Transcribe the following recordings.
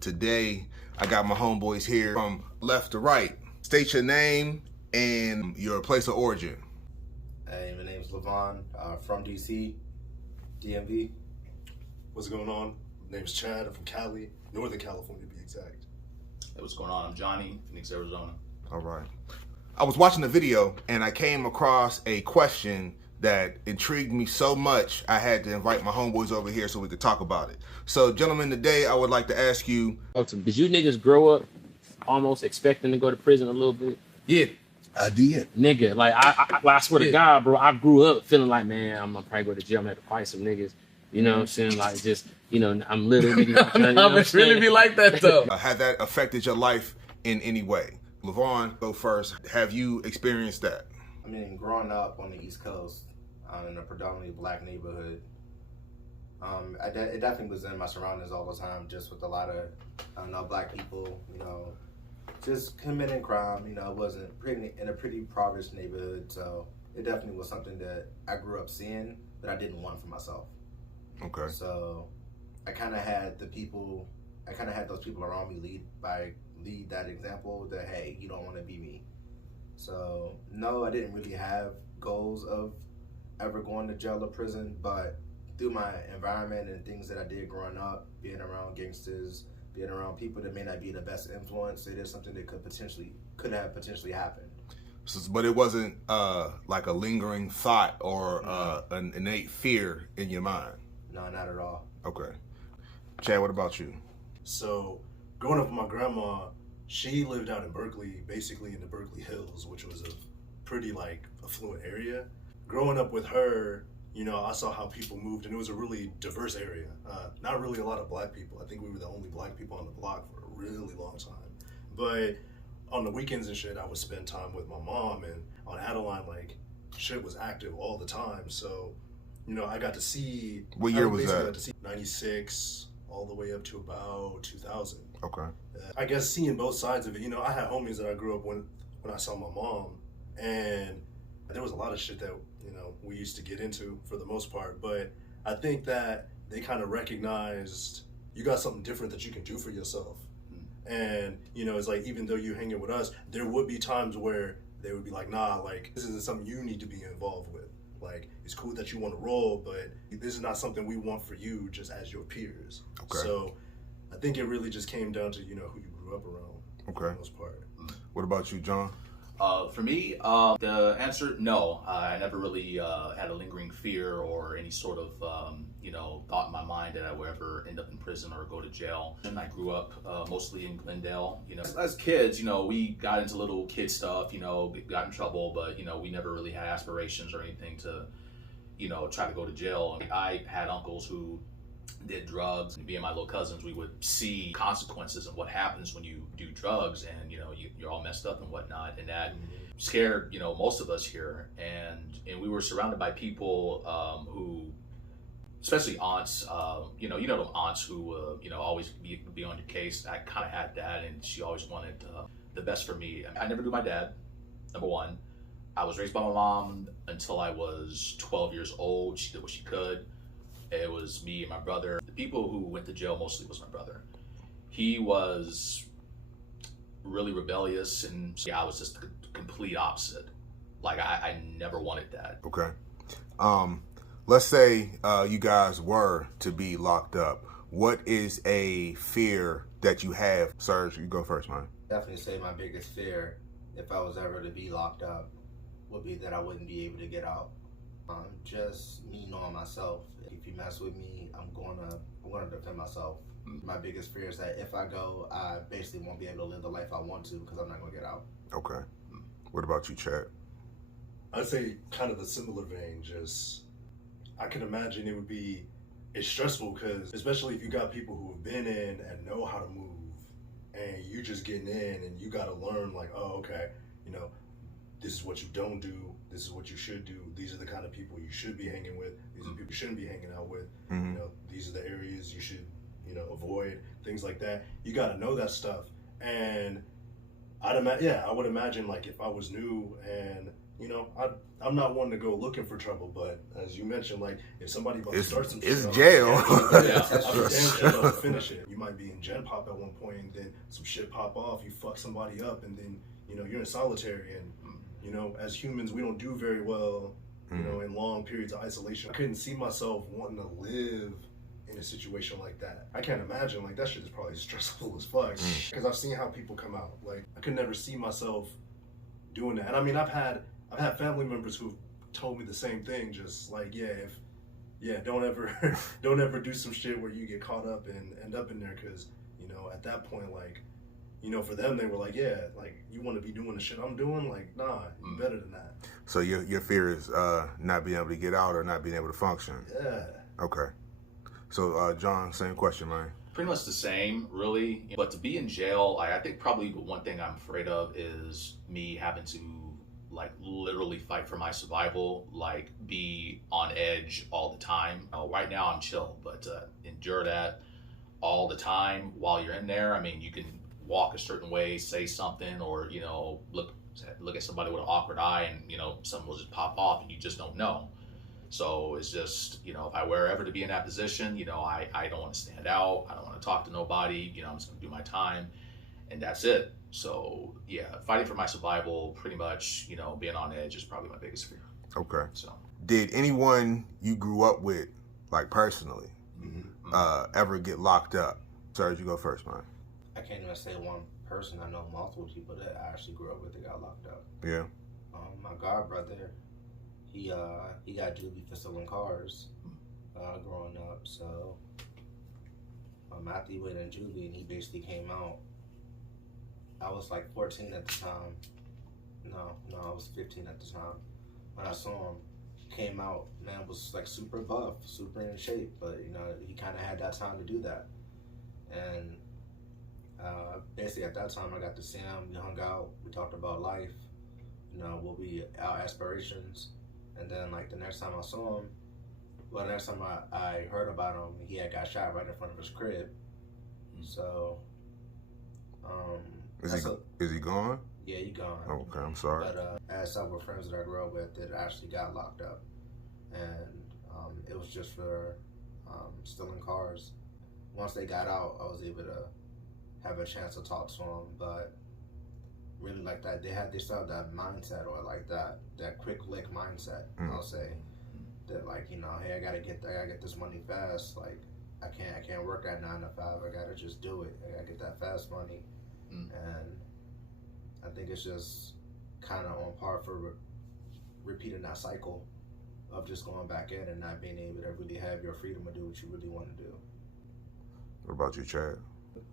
Today, I got my homeboys here from left to right. State your name and your place of origin. Hey, my name's Lavon, from DC, DMV. What's going on? My name's Chad. I'm from Cali, Northern California to be exact. Hey, what's going on? I'm Johnny, Phoenix, Arizona. All right. I was watching the video and I came across a question that intrigued me so much I had to invite my homeboys over here so we could talk about it. So, gentlemen, today I would like to ask you... Did you niggas grow up almost expecting to go to prison a little bit? Yeah, I did. Nigga, like I swear to God, bro, I grew up feeling like, man, I'm gonna probably go to jail. I'm gonna have to fight some niggas. You know what I'm saying? Like, just, you know, I'm little nigga. No, it really be like that though. Had that affected your life in any way? Lavon, go first. Have you experienced that? I mean, growing up on the East Coast, in a predominantly black neighborhood, it definitely was in my surroundings all the time, just with a lot of, black people, just committing crime. It wasn't in a pretty impoverished neighborhood, so it definitely was something that I grew up seeing that I didn't want for myself. Okay. So I kind of had those people around me lead that example that, hey, you don't want to be me. So no, I didn't really have goals of ever going to jail or prison, but through my environment and things that I did growing up, being around gangsters, being around people that may not be the best influence, it is something that could have potentially happened. But it wasn't like a lingering thought or an innate fear in your mind? No, not at all. Okay. Chad, what about you? So, growing up with my grandma, she lived out in Berkeley, basically in the Berkeley Hills, which was a pretty affluent area. Growing up with her, I saw how people moved, and it was a really diverse area. Not really a lot of black people. I think we were the only black people on the block for a really long time. But on the weekends and shit, I would spend time with my mom, and on Adeline, shit was active all the time. So, I got to see... What year was that? I got to see 96 all the way up to about 2000. Okay. I guess seeing both sides of it, I had homies that I grew up when I saw my mom, and there was a lot of shit that, we used to get into for the most part, but I think that they kind of recognized you got something different that you can do for yourself. And, it's like, even though you're hanging with us, there would be times where they would be like, nah, this isn't something you need to be involved with. It's cool that you want to roll, but this is not something we want for you just as your peers. Okay. So I think it really just came down to, who you grew up around. Okay. For the most part. What about you, John? For me, the answer, no. I never really had a lingering fear or any sort of, thought in my mind that I would ever end up in prison or go to jail. And I grew up mostly in Glendale. As kids, we got into little kid stuff, got in trouble, but, we never really had aspirations or anything to, try to go to jail. I had uncles who did drugs, and me and my little cousins, we would see consequences of what happens when you do drugs, and you're all messed up and whatnot, and that scared most of us here, and we were surrounded by people who, especially aunts, the aunts who always be on your case. I kind of had that, and she always wanted the best for me. I never knew my dad, number one. I was raised by my mom until I was 12 years old. She did what she could. It was me and my brother. The people who went to jail mostly was my brother. He was really rebellious, and I was just the complete opposite. I never wanted that. Okay. Let's say you guys were to be locked up. What is a fear that you have? Serge, you go first, man. Definitely say my biggest fear, if I was ever to be locked up, would be that I wouldn't be able to get out. Just me knowing myself. If you mess with me, I'm gonna defend myself. My biggest fear is that if I go, I basically won't be able to live the life I want to because I'm not gonna get out. Okay. What about you, Chad? I'd say kind of a similar vein. Just, I can imagine it's stressful because, especially if you got people who have been in and know how to move, and you just getting in and you got to learn oh, okay, this is what you don't do, this is what you should do, these are the kind of people you should be hanging with, these are the people you shouldn't be hanging out with, these are the areas you should, avoid, things like that. You got to know that stuff. And I would imagine if I was new and, you know, I'm not one to go looking for trouble, but as you mentioned, like if somebody about to start some it's shit, jail. I'll be damn sure to finish it. You might be in gen pop at one point, and then some shit pop off. You fuck somebody up, and then you know you're in solitary. And you know, as humans, we don't do very well, you know, in long periods of isolation. I couldn't see myself wanting to live in a situation like that. I can't imagine. Like that shit is probably stressful as fuck. Because I've seen how people come out. Like I could never see myself doing that. And I mean, I've had family members who've told me the same thing. Just like, don't ever do some shit where you get caught up and end up in there. Because you know, at that point, like, you know, for them, they were like, like you want to be doing the shit I'm doing. Like, nah, you better than that. So your fear is not being able to get out or not being able to function. Yeah. Okay. So John, same question, man. Pretty much the same, really. But to be in jail, I think probably one thing I'm afraid of is me having to like literally fight for my survival, like be on edge all the time. Right now I'm chill, but endure that all the time while you're in there. I mean, you can walk a certain way, say something, or you know, look at somebody with an awkward eye, and you know, something will just pop off, and you just don't know. So it's just, you know, if I were ever to be in that position, you know, I don't want to stand out. I don't want to talk to nobody. You know, I'm just going to do my time, and that's it. So yeah, fighting for my survival, pretty much, you know, being on edge is probably my biggest fear. Okay. So did anyone you grew up with, like personally, ever get locked up? Serge, you go first, man. I can't even say one person. I know multiple people that I actually grew up with that got locked up. Yeah. My god brother, he got juvie for stealing cars growing up. So Matthew went in juvie, and he basically came out. I was like 14 at the time. No, I was 15 at the time when I saw him. He came out, man, was like super buff, super in shape, but you know, he kind of had that time to do that. And basically at that time I got to see him, we hung out, we talked about life, you know, what we, our aspirations. And then like the next time I saw him, well, the next time I heard about him, he had got shot right in front of his crib. So, is he gone? Yeah, he gone. Okay, I'm sorry. But I had several friends that I grew up with that actually got locked up, and it was just for stealing cars. Once they got out, I was able to have a chance to talk to them, but really like that, they still have that mindset, or like that quick lick mindset. I'll say that, like, you know, hey, I gotta get this money fast. Like I can't work at 9 to 5. I gotta just do it. I gotta get that fast money. And I think it's just kind of on par for repeating that cycle of just going back in and not being able to really have your freedom to do what you really want to do. What about you, Chad?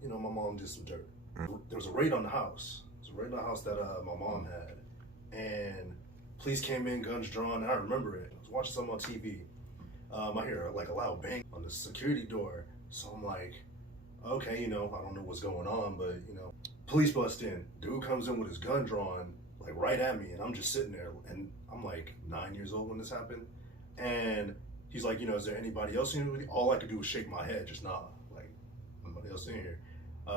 You know, my mom did some dirt. There was a raid on the house. There was a raid on the house that my mom had, and police came in, guns drawn. And I remember it. I was watching something on TV. I hear like a loud bang on the security door. So I'm like, okay, you know, I don't know what's going on, but you know, police bust in. Dude comes in with his gun drawn, like right at me, and I'm just sitting there, and I'm like 9 years old when this happened, and he's like, you know, is there anybody else in here? All I could do was shake my head, just nah, like nobody else in here.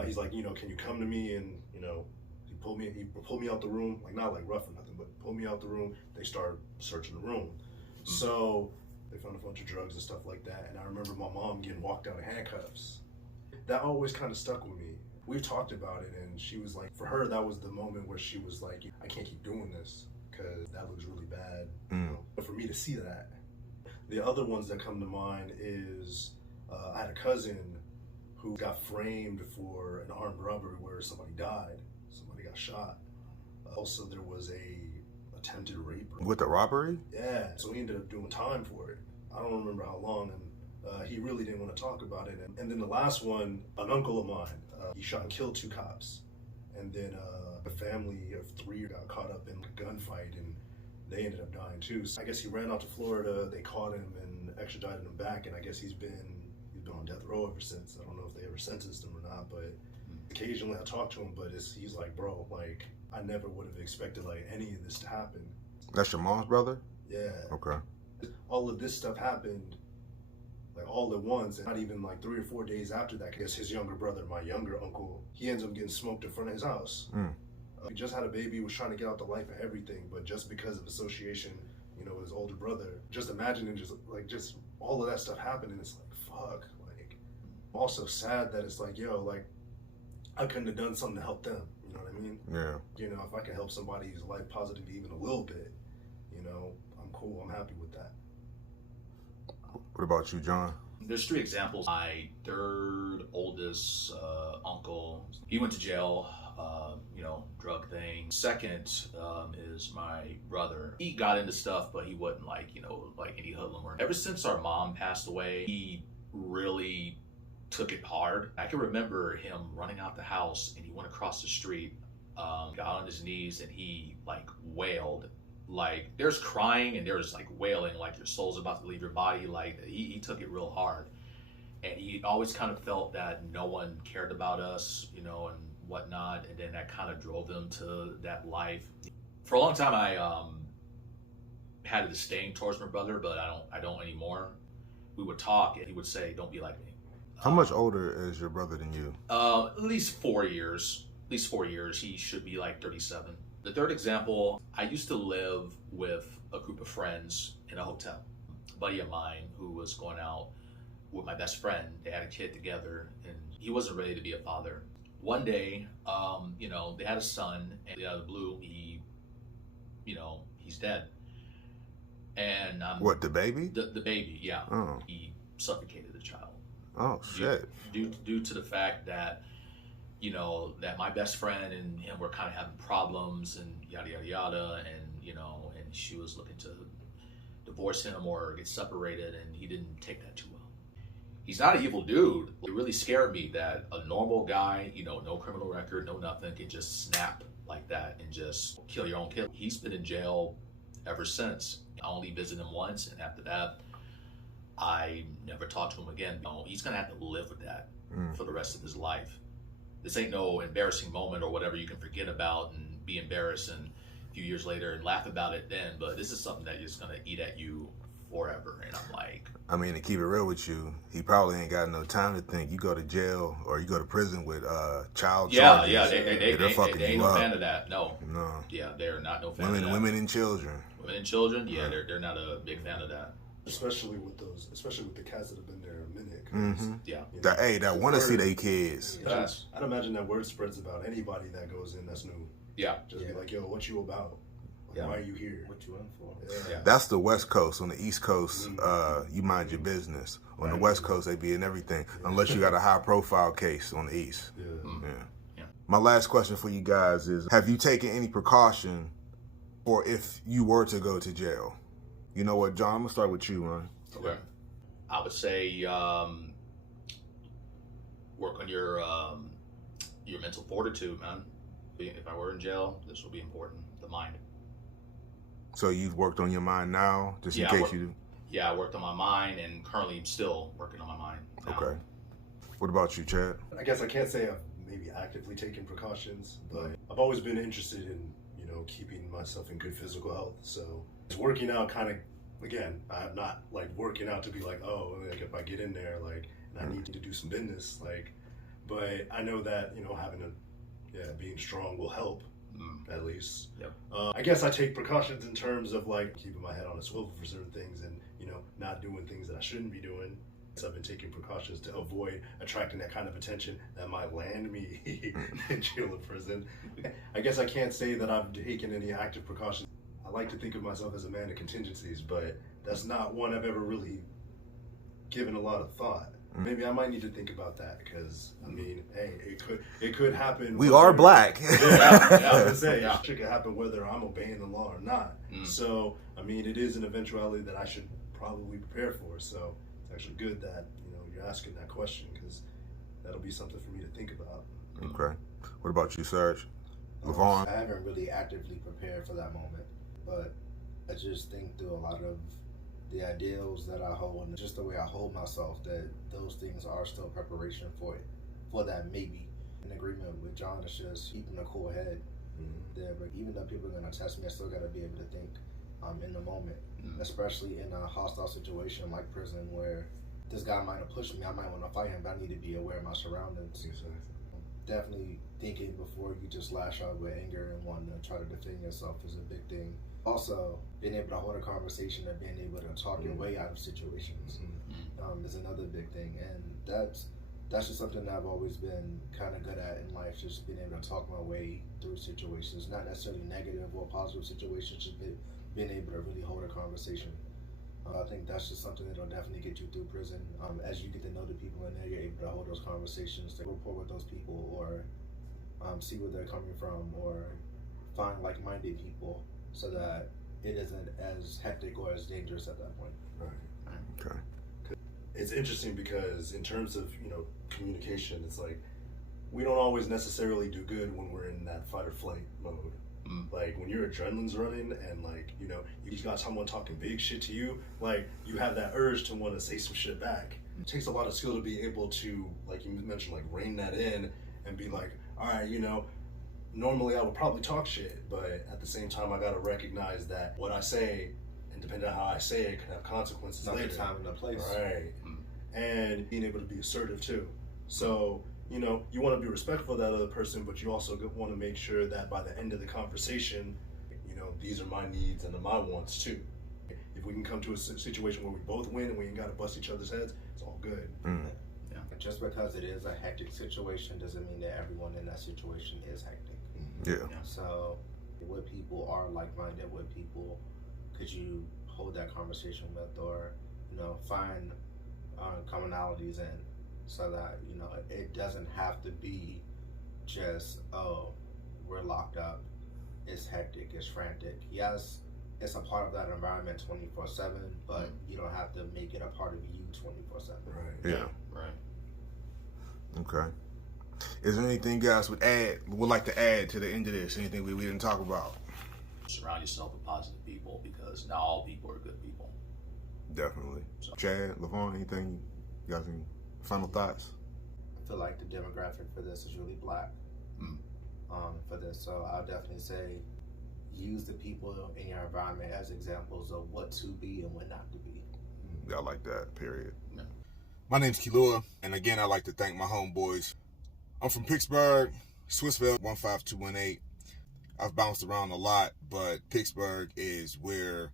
He's like, you know, can you come to me? And you know, he pulled me out the room, like not like rough or nothing, but pulled me out the room. They started searching the room, so they found a bunch of drugs and stuff like that. And I remember my mom getting walked out in handcuffs. That always kind of stuck with me. We've talked about it, and she was like, for her, that was the moment where she was like, I can't keep doing this because that looks really bad. You know? But for me to see that, the other ones that come to mind is I had a cousin who got framed for an armed robbery where somebody died, somebody got shot. Also, there was a attempted rape. With the robbery? Yeah, so he ended up doing time for it. I don't remember how long, and he really didn't want to talk about it. And then the last one, an uncle of mine, he shot and killed 2 cops. And then a family of 3 got caught up in a gunfight, and they ended up dying too. So I guess he ran out to Florida, they caught him and extradited him back, and I guess he's been on death row ever since. I don't know if they ever sentenced him or not, but occasionally I talk to him, but he's like, bro, like, I never would have expected like any of this to happen. That's your mom's brother? Yeah. Okay. All of this stuff happened like all at once, and not even like 3 or 4 days after that, I guess his younger brother, my younger uncle, he ends up getting smoked in front of his house. He just had a baby, was trying to get out the life and everything, but just because of association, you know, with his older brother, just imagining just all of that stuff happening, it's like, fuck. Like, I'm also sad that it's like, yo, like, I couldn't have done something to help them. You know what I mean? Yeah. You know, if I can help somebody's life positively even a little bit, you know, I'm cool. I'm happy with that. What about you, John? There's 3 examples. My 3rd oldest uncle, he went to jail, you know, drug thing. 2nd is my brother. He got into stuff, but he wasn't like, you know, like any hoodlum. Ever since our mom passed away, he really took it hard. I can remember him running out the house, and he went across the street, got on his knees, and he like wailed. Like, there's crying and there's like wailing, like your soul's about to leave your body. Like, he took it real hard, and he always kind of felt that no one cared about us, you know, and whatnot. And then that kind of drove him to that life. For a long time, I had a disdain towards my brother, but I don't anymore. We would talk, and he would say, "Don't be like me." How much older is your brother than you? At least 4 years. At least 4 years. He should be like 37. The 3rd example, I used to live with a group of friends in a hotel. A buddy of mine who was going out with my best friend. They had a kid together, and he wasn't ready to be a father. One day, you know, they had a son, and out of the blue, he's dead. And What, the baby? The baby, yeah. Oh. He suffocated the child. Oh, shit. Due to the fact that, you know, that my best friend and him were kind of having problems and yada, yada, yada. And, you know, and she was looking to divorce him or get separated, and he didn't take that too well. He's not an evil dude. It really scared me that a normal guy, you know, no criminal record, no nothing, can just snap like that and just kill your own kid. He's been in jail ever since. I only visited him once, and after that, I never talked to him again. You know, he's gonna have to live with that for the rest of his life. This ain't no embarrassing moment or whatever you can forget about and be embarrassed and a few years later and laugh about it then, but this is something that is gonna eat at you forever. And I'm like, I mean, to keep it real with you, he probably ain't got no time to think. You go to jail or you go to prison with child charges. Yeah, they're fucking they ain't you no up. fan of that. No. Yeah, they're not no fan of that. Women and children. Women and children, yeah, they're not a big fan of that. Especially with the cats that have been there a minute. Yeah. You know, That want to see their kids. I'd imagine that word spreads about anybody that goes in that's new. Yeah. Just be like, yo, what you about? Like, why are you here? What you in for? Yeah. That's the West Coast. On the East Coast, you mind your business. On the West Coast, they be in everything, unless you got a high-profile case on the East. Yeah. My last question for you guys is: have you taken any precaution, or if you were to go to jail? You know what, John? I'm gonna start with you, man. Okay. I would say work on your mental fortitude, man. If I were in jail, this would be important. The mind. So you've worked on your mind now, just in case you do? Yeah, I worked on my mind, and currently I'm still working on my mind now. Okay. What about you, Chad? I guess I can't say I've maybe actively taken precautions, but I've always been interested in, you know, keeping myself in good physical health. So it's working out kind of, again, I'm not like working out to be like, oh, like if I get in there, like, and I need to do some business, like, but I know that, you know, being strong will help. At least. Yep. I guess I take precautions in terms of like keeping my head on a swivel for certain things and, you know, not doing things that I shouldn't be doing. So I've been taking precautions to avoid attracting that kind of attention that might land me in jail or prison. I guess I can't say that I've taken any active precautions. I like to think of myself as a man of contingencies, but that's not one I've ever really given a lot of thought. Maybe I might need to think about that because, I mean, hey, it could happen. We are black. I was gonna say, it could happen whether I'm obeying the law or not. So, I mean, it is an eventuality that I should probably prepare for. So, it's actually good that, you know, you're asking that question because that'll be something for me to think about. Okay. What about you, Serge? Lavon? I haven't really actively prepared for that moment, but I just think through a lot of the ideals that I hold and just the way I hold myself, that those things are still preparation for it, for that maybe. In agreement with John, it's just keeping a cool head there. But even though people are going to test me, I still got to be able to think in the moment, especially in a hostile situation like prison where this guy might have pushed me. I might want to fight him, but I need to be aware of my surroundings. Exactly. definitely thinking before you just lash out with anger and wanting to try to defend yourself is a big thing. Also, being able to hold a conversation and being able to talk your way out of situations is another big thing, and that's just something that I've always been kind of good at in life, just being able to talk my way through situations, not necessarily negative or positive situations, just being able to really hold a conversation. I think that's just something that'll definitely get you through prison. As you get to know the people in there, you're able to hold those conversations, to rapport with those people, or see where they're coming from, or find like-minded people, so that it isn't as hectic or as dangerous at that point. Right. Okay. It's interesting because in terms of, you know, communication, it's like we don't always necessarily do good when we're in that fight or flight mode. Like when your adrenaline's running and like, you know, you got someone talking big shit to you, like you have that urge to want to say some shit back. It takes a lot of skill to be able to, like you mentioned, like rein that in and be like, all right, you know, normally I would probably talk shit, but at the same time I gotta recognize that what I say, and depending on how I say it, can have consequences Another later. time and a place. Right. And being able to be assertive too. So, you know, you want to be respectful of that other person, but you also want to make sure that by the end of the conversation, you know, these are my needs and my wants too. If we can come to a situation where we both win and we ain't got to bust each other's heads, it's all good. Yeah. Just because it is a hectic situation doesn't mean that everyone in that situation is hectic. Yeah. So, what people are like-minded, what people could you hold that conversation with, or, you know, find commonalities in, so that, you know, it doesn't have to be just, oh, we're locked up, it's hectic, it's frantic. Yes, it's a part of that environment 24/7, but you don't have to make it a part of you 24/7. Right. Yeah. Right. Okay. Is there anything you guys would like to add to the end of this? Anything we didn't talk about? Surround yourself with positive people, because not all people are good people. Definitely. Chad, Lavon, anything? You guys any final thoughts? I feel like the demographic for this is really black. For this, so I'll definitely say use the people in your environment as examples of what to be and what not to be. Yeah, I like that, period. Yeah. My name's Kilua, and again, I'd like to thank my homeboys. I'm from Pittsburgh, Swissville, 15218. I've bounced around a lot, but Pittsburgh is where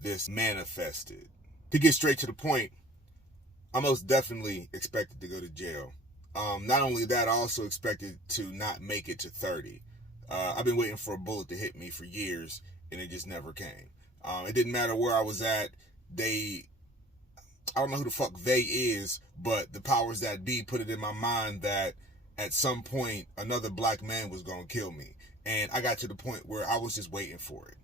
this manifested. To get straight to the point, I most definitely expected to go to jail. Not only that, I also expected to not make it to 30. I've been waiting for a bullet to hit me for years, and it just never came. It didn't matter where I was at. I don't know who the fuck they is, but the powers that be put it in my mind that at some point another black man was gonna kill me. And I got to the point where I was just waiting for it.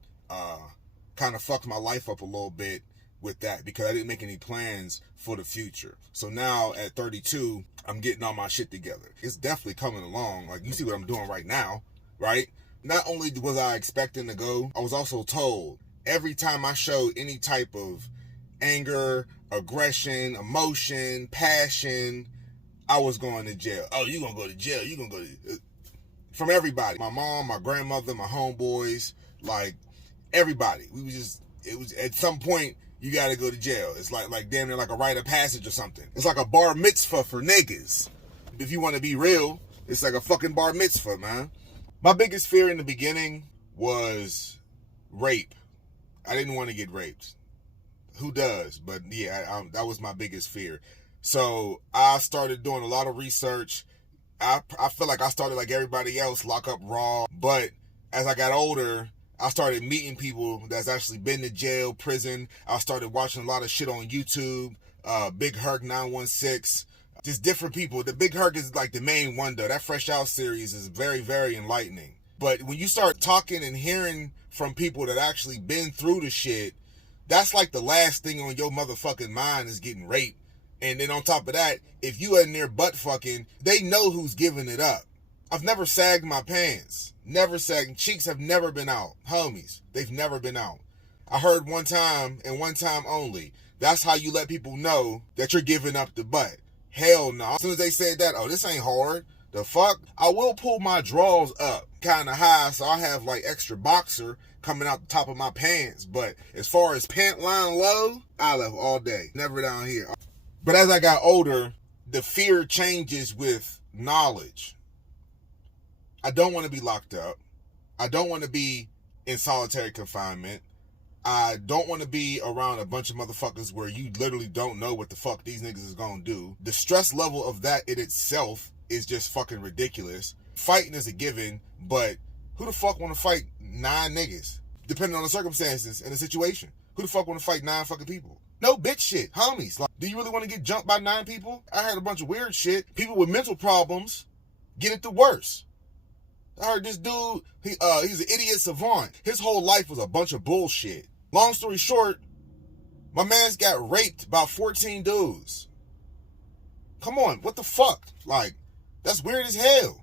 Kind of fucked my life up a little bit with that, because I didn't make any plans for the future. So now at 32, I'm getting all my shit together. It's definitely coming along. Like, you see what I'm doing right now, right? Not only was I expecting to go, I was also told every time I showed any type of anger, aggression, emotion, passion, I was going to jail. Oh, you gonna go to jail. You gonna go to... From everybody. My mom, my grandmother, my homeboys, like everybody. It was at some point, you gotta go to jail. It's like damn near like a rite of passage or something. It's like a bar mitzvah for niggas. If you want to be real, it's like a fucking bar mitzvah, man. My biggest fear in the beginning was rape. I didn't want to get raped. Who does? But yeah, that was my biggest fear. So I started doing a lot of research. I feel like I started like everybody else, lock up raw. But as I got older, I started meeting people that's actually been to jail, prison. I started watching a lot of shit on YouTube. Big Herc 916. Just different people. The Big Herc is like the main one though. That Fresh Out series is very, very enlightening. But when you start talking and hearing from people that actually been through the shit, that's like the last thing on your motherfucking mind is getting raped. And then on top of that, if you in there butt fucking, they know who's giving it up. I've never sagged my pants. Never sagged. Cheeks have never been out. Homies, they've never been out. I heard one time and one time only. That's how you let people know that you're giving up the butt. Hell no. As soon as they said that, oh, this ain't hard. The fuck? I will pull my drawers up kind of high, so I have like extra boxer coming out the top of my pants. But as far as pant line low, I left all day. Never down here. But as I got older, the fear changes with knowledge. I don't want to be locked up. I don't want to be in solitary confinement. I don't want to be around a bunch of motherfuckers where you literally don't know what the fuck these niggas is gonna do. The stress level of that in itself is just fucking ridiculous. Fighting is a given, but who the fuck want to fight 9 niggas? Depending on the circumstances and the situation. Who the fuck want to fight 9 fucking people? No bitch shit, homies. Like, do you really want to get jumped by 9 people? I heard a bunch of weird shit. People with mental problems get it the worst. I heard this dude, he's an idiot savant. His whole life was a bunch of bullshit. Long story short, my man's got raped by 14 dudes. Come on, what the fuck? Like, that's weird as hell.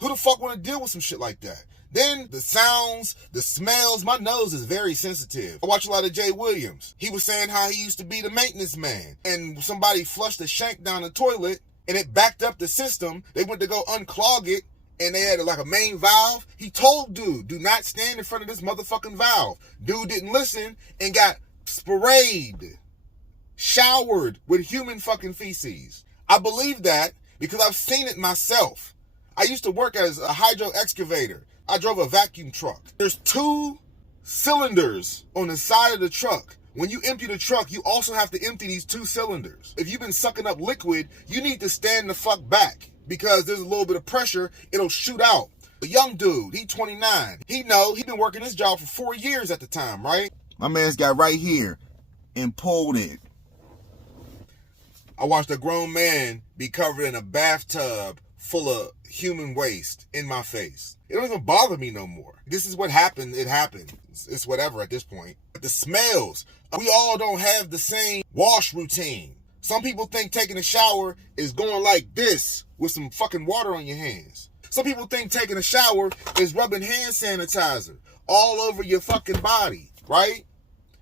Who the fuck want to deal with some shit like that? Then the sounds, the smells, my nose is very sensitive. I watch a lot of Jay Williams. He was saying how he used to be the maintenance man. And somebody flushed a shank down the toilet and it backed up the system. They went to go unclog it and they had like a main valve. He told dude, do not stand in front of this motherfucking valve. Dude didn't listen and got sprayed, showered with human fucking feces. I believe that because I've seen it myself. I used to work as a hydro excavator. I drove a vacuum truck. There's 2 cylinders on the side of the truck. When you empty the truck, you also have to empty these 2 cylinders. If you've been sucking up liquid, you need to stand the fuck back because there's a little bit of pressure, it'll shoot out. A young dude, he 29. He been working this job for 4 years at the time, right? My man's got right here and pulled it. I watched a grown man be covered in a bathtub full of human waste in my face. It don't even bother me no more. This is what happened. It happened. It's whatever at this point. But the smells, we all don't have the same wash routine. Some people think taking a shower is going like this with some fucking water on your hands. Some people think taking a shower is rubbing hand sanitizer all over your fucking body, right?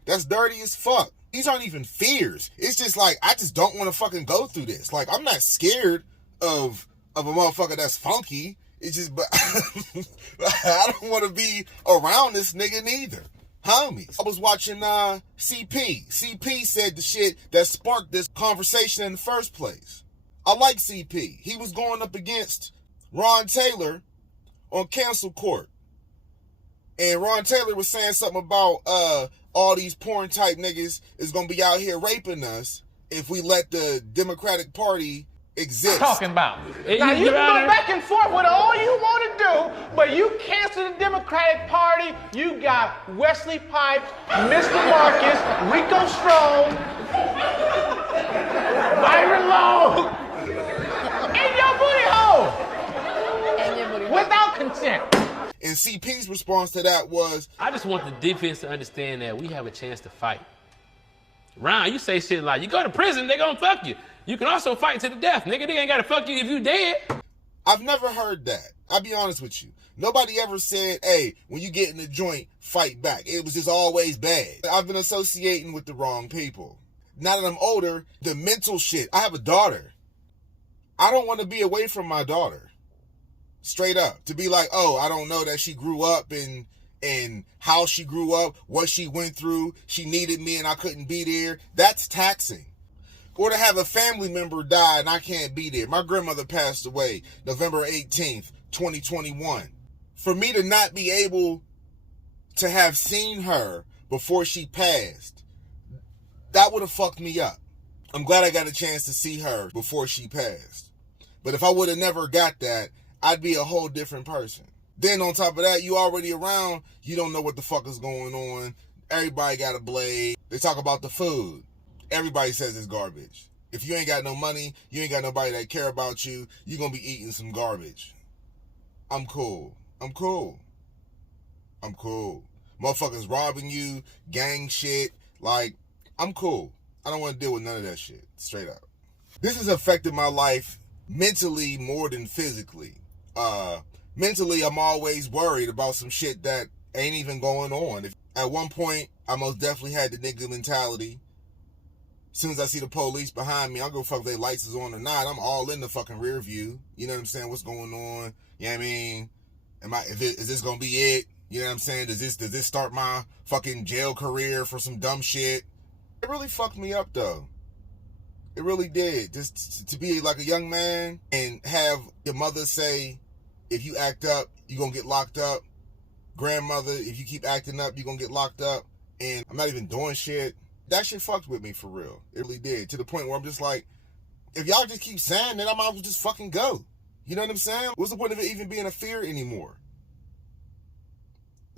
That's dirty as fuck. These aren't even fears. It's just like, I just don't want to fucking go through this. Like, I'm not scared of a motherfucker that's funky. It's just, but I don't want to be around this nigga neither. Homies. I was watching CP. CP said the shit that sparked this conversation in the first place. I like CP. He was going up against Ron Taylor on cancel court. And Ron Taylor was saying something about all these porn type niggas is gonna be out here raping us if we let the Democratic Party exist. Talking about. Now you can go back and forth with all you want to do, but you cancel the Democratic Party. You got Wesley Pipes, Mr. Marcus, Rico Strong, Byron Long, in your booty hole without consent. And CP's response to that was, I just want the defense to understand that we have a chance to fight. Ron, you say shit like, you go to prison, they gonna fuck you. You can also fight to the death, nigga. They ain't gotta fuck you if you dead. I've never heard that. I'll be honest with you. Nobody ever said, hey, when you get in the joint, fight back. It was just always bad. I've been associating with the wrong people. Now that I'm older, the mental shit. I have a daughter. I don't want to be away from my daughter. Straight up. To be like, oh, I don't know that she grew up and how she grew up, what she went through. She needed me and I couldn't be there. That's taxing. Or to have a family member die and I can't be there. My grandmother passed away November 18th, 2021. For me to not be able to have seen her before she passed, that would have fucked me up. I'm glad I got a chance to see her before she passed. But if I would have never got that, I'd be a whole different person. Then on top of that, you already around, you don't know what the fuck is going on. Everybody got a blade. They talk about the food. Everybody says it's garbage. If you ain't got no money, you ain't got nobody that care about you, you're going to be eating some garbage. I'm cool. I'm cool. I'm cool. Motherfuckers robbing you, gang shit. Like, I'm cool. I don't want to deal with none of that shit. Straight up. This has affected my life mentally more than physically. Mentally, I'm always worried about some shit that ain't even going on. At one point, I most definitely had the nigga mentality. As soon as I see the police behind me, I don't give a fuck if their lights is on or not. I'm all in the fucking rear view. You know what I'm saying? What's going on? You know what I mean? Is this gonna be it? You know what I'm saying? Does this start my fucking jail career for some dumb shit? It really fucked me up though. It really did. Just to be like a young man and have your mother say, if you act up, you're gonna get locked up. Grandmother, if you keep acting up, you're gonna get locked up. And I'm not even doing shit. That shit fucked with me for real. It really did. To the point where I'm just like, if y'all just keep saying that, I might as well just fucking go. You know what I'm saying? What's the point of it even being a fear anymore?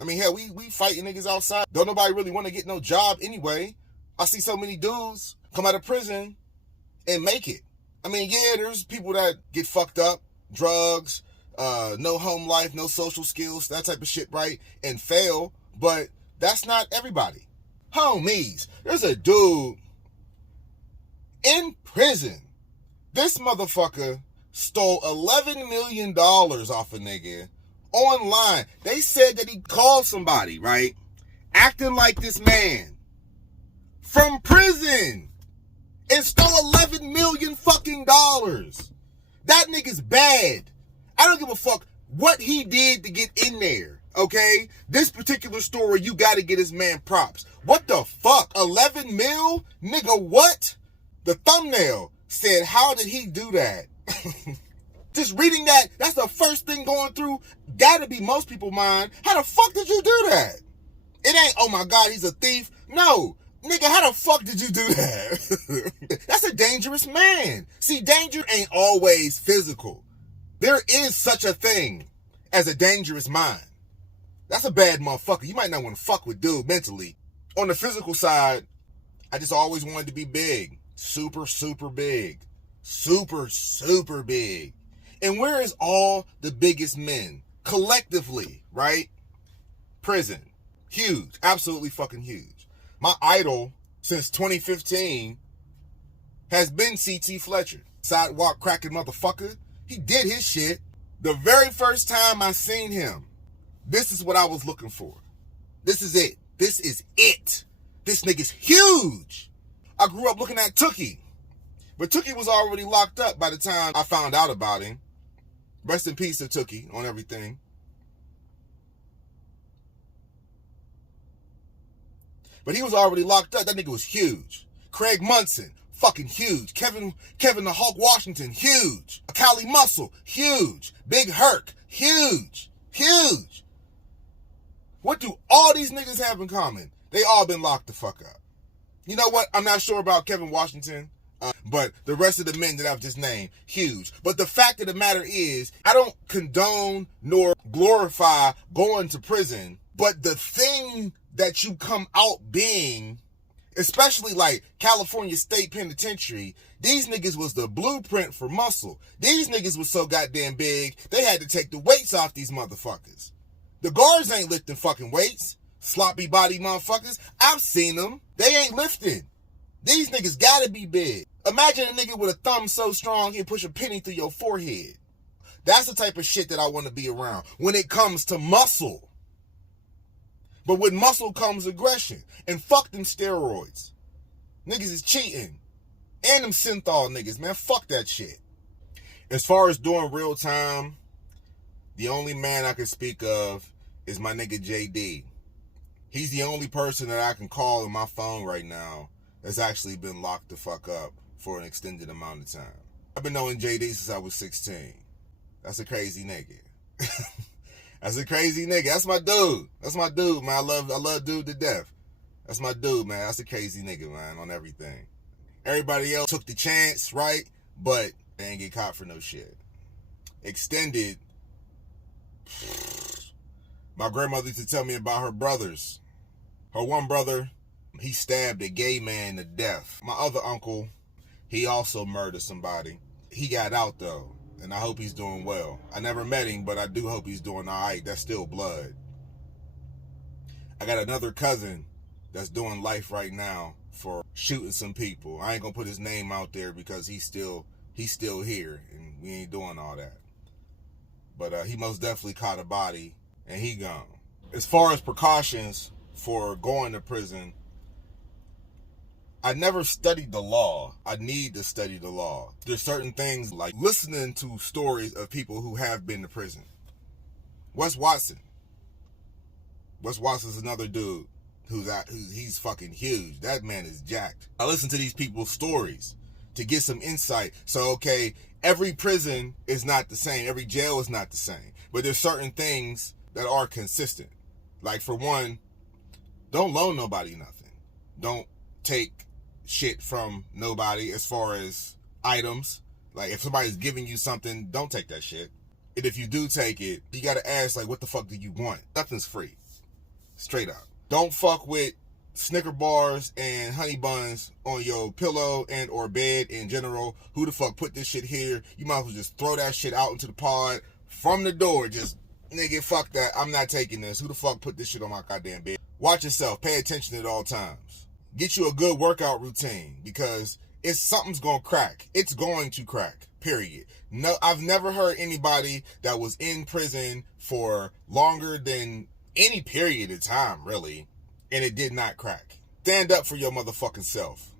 I mean, hell, we fighting niggas outside. Don't nobody really want to get no job anyway. I see so many dudes come out of prison and make it. I mean, yeah, there's people that get fucked up, drugs, no home life, no social skills, that type of shit, right? And fail, but that's not everybody. Homies, there's a dude in prison. This motherfucker stole $11 million off a nigga online. They said that he called somebody, right? Acting like this man from prison and stole $11 million fucking dollars. That nigga's bad. I don't give a fuck what he did to get in there, okay? This particular story, you gotta get his man props. What the fuck? 11 mil? Nigga, what? The thumbnail said, how did he do that? Just reading that, that's the first thing going through, gotta be most people's mind. How the fuck did you do that? It ain't, oh my God, he's a thief. No, nigga, how the fuck did you do that? That's a dangerous man. See, danger ain't always physical. There is such a thing as a dangerous mind. That's a bad motherfucker. You might not want to fuck with dude mentally. On the physical side, I just always wanted to be big. Super, super big. Super, super big. And where is all the biggest men? Collectively, right? Prison. Huge. Absolutely fucking huge. My idol since 2015 has been C.T. Fletcher. Sidewalk cracking motherfucker. He did his shit. The very first time I seen him, this is what I was looking for. This is it. This is it. This nigga's huge. I grew up looking at Tookie. But Tookie was already locked up by the time I found out about him. Rest in peace to Tookie on everything. But he was already locked up. That nigga was huge. Craig Munson, fucking huge. Kevin the Hulk Washington, huge. Cali Muscle, huge. Big Herc, huge. Huge. What do all these niggas have in common? They all been locked the fuck up. You know what? I'm not sure about Kevin Washington, but the rest of the men that I've just named, huge. But the fact of the matter is, I don't condone nor glorify going to prison, but the thing that you come out being, especially like California State Penitentiary, these niggas was the blueprint for muscle. These niggas was so goddamn big, they had to take the weights off these motherfuckers. The guards ain't lifting fucking weights. Sloppy body motherfuckers. I've seen them. They ain't lifting. These niggas gotta be big. Imagine a nigga with a thumb so strong he'll push a penny through your forehead. That's the type of shit that I want to be around when it comes to muscle. But with muscle comes aggression. And fuck them steroids. Niggas is cheating. And them synthol niggas, man. Fuck that shit. As far as doing real time, the only man I can speak of is my nigga JD. He's the only person that I can call on my phone right now that's actually been locked the fuck up for an extended amount of time. I've been knowing JD since I was 16. That's a crazy nigga. That's a crazy nigga. That's my dude. That's my dude, man. I love dude to death. That's my dude, man. That's a crazy nigga, man, on everything. Everybody else took the chance, right? But they ain't get caught for no shit. Extended. My grandmother used to tell me about her brothers. Her one brother, he stabbed a gay man to death. My other uncle, he also murdered somebody. He got out though, and I hope he's doing well. I never met him, but I do hope he's doing all right. That's still blood. I got another cousin that's doing life right now for shooting some people. I ain't gonna put his name out there because he's still here, and we ain't doing all that. But he most definitely caught a body, and he gone. As far as precautions for going to prison, I never studied the law. I need to study the law. There's certain things like listening to stories of people who have been to prison. Wes Watson. Wes Watson's another dude he's fucking huge. That man is jacked. I listen to these people's stories. to get some insight. So, okay, every prison is not the same. Every jail is not the same. But there's certain things that are consistent. Like, for one, don't loan nobody nothing. Don't take shit from nobody as far as items. Like, if somebody's giving you something, don't take that shit. And if you do take it, you gotta ask, like, what the fuck do you want? Nothing's free. Straight up. Don't fuck with Snicker bars and honey buns on your pillow and or bed in general. Who the fuck put this shit here? You might as well just throw that shit out into the pod from the door. Just, nigga, fuck that. I'm not taking this. Who the fuck put this shit on my goddamn bed? Watch yourself. Pay attention at all times. Get you a good workout routine, because it's something's gonna crack. It's going to crack, period. No, I've never heard anybody that was in prison for longer than any period of time, really, and it did not crack. Stand up for your motherfucking self.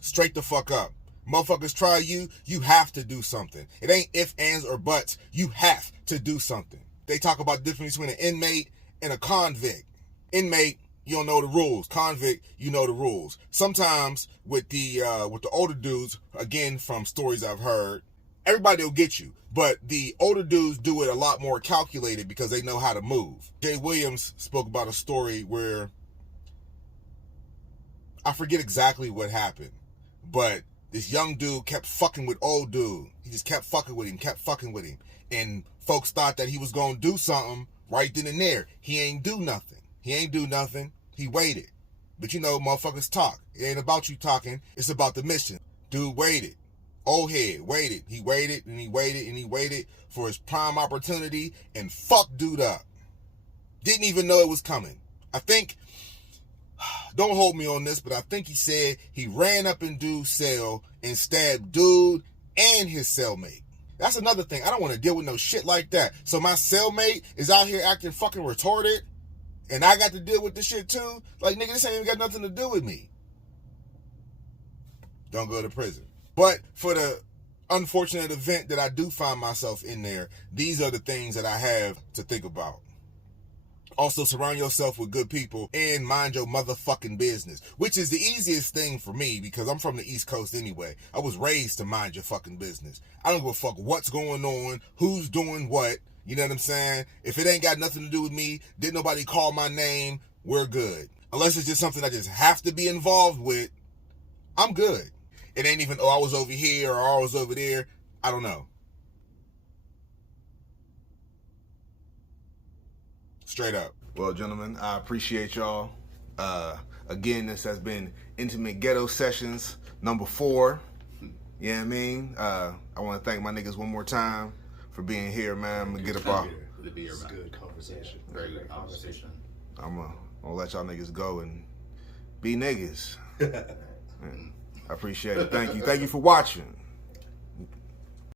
Straight the fuck up. Motherfuckers try you, you have to do something. It ain't if, ands, or buts. You have to do something. They talk about the difference between an inmate and a convict. Inmate, you don't know the rules. Convict, you know the rules. Sometimes with the older dudes, again from stories I've heard, everybody will get you, but the older dudes do it a lot more calculated because they know how to move. Jay Williams spoke about a story where, I forget exactly what happened, but this young dude kept fucking with old dude. He just kept fucking with him, and folks thought that he was gonna do something right then and there. He ain't do nothing. He waited. But you know, motherfuckers talk. It ain't about you talking. It's about the mission. Dude waited. Old head waited. He waited and he waited and he waited for his prime opportunity and fucked dude up. Didn't even know it was coming. I think, don't hold me on this, but I think he said he ran up in dude's cell and stabbed dude and his cellmate. That's another thing. I don't want to deal with no shit like that. So my cellmate is out here acting fucking retarded, and I got to deal with this shit too? Like, nigga, this ain't even got nothing to do with me. Don't go to prison. But for the unfortunate event that I do find myself in there, these are the things that I have to think about. Also, surround yourself with good people and mind your motherfucking business, which is the easiest thing for me because I'm from the East Coast anyway. I was raised to mind your fucking business. I don't give a fuck what's going on, who's doing what. You know what I'm saying? If it ain't got nothing to do with me, didn't nobody call my name, we're good. Unless it's just something I just have to be involved with, I'm good. It ain't even, oh, I was over here or I was over there. I don't know. Straight up. Well, gentlemen, I appreciate y'all. Again, this has been Intimate Ghetto Sessions number 4. You know what I mean? I want to thank my niggas one more time for being here, man. I'm going to get up off. Good to be here, man. Good conversation. Very good conversation. I'm going to let y'all niggas go and be niggas. I appreciate it. Thank you. Thank you for watching.